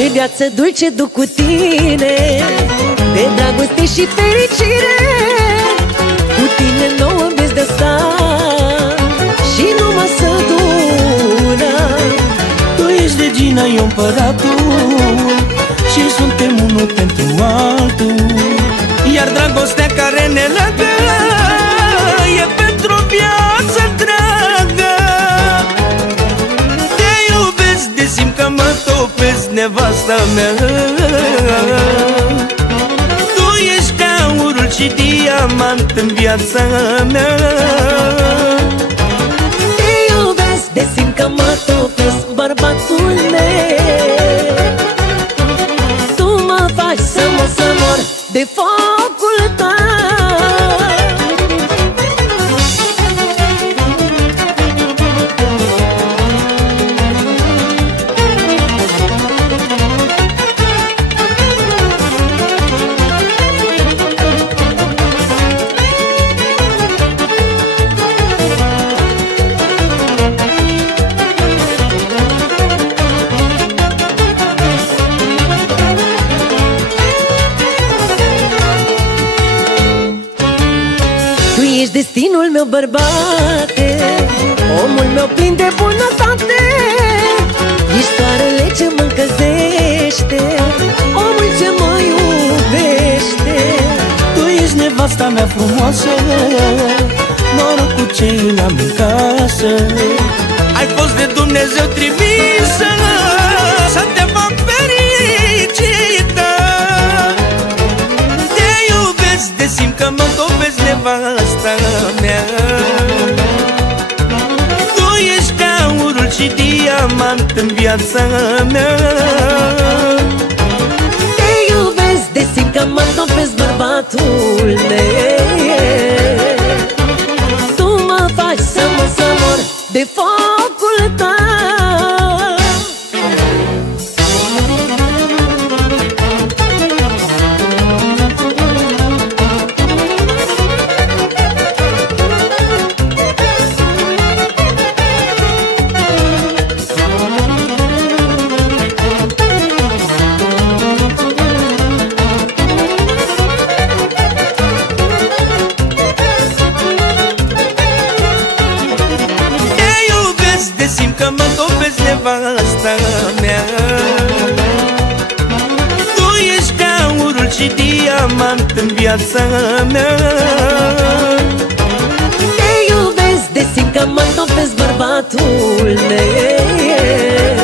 Ce viață dulce duc cu tine, de dragoste și fericire. Cu tine nouă vieți de sta și nu mă sătură. Tu ești regina, eu împăratul, și suntem unul pentru altul. Iar dragostea care ne leagă e pentru o viață întreagă. Te iubesc de simt că mă topesc, nevasta mea. Tu ești ca aurul și diamant în viața mea. Te iubesc de simt că mă topesc, bărbatul meu. Tu mă faci să mor de focul tău. Ești destinul meu, bărbate, omul meu plin de bunătate. Ești soarele ce mă încălzește, omul ce mă iubește. Tu ești nevasta mea frumoasă, norocul ce îl am în casă. Ai fost de Dumnezeu trimisă să te fac fericită. Te iubesc de simt că mă topesc, nevasta mea. Tu ești ca aurul și diamant în viața mea. Te iubesc de simt că mă topesc, bărbatul meu. Tu mă faci să mor de focul tău. Că mă topesc, nevasta mea. Tu ești ca aurul și diamant în viața mea. Te iubesc de simt că mă topesc, bărbatul meu.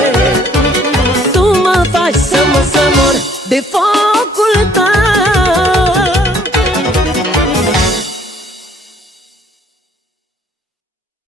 Tu mă faci să mor de foc.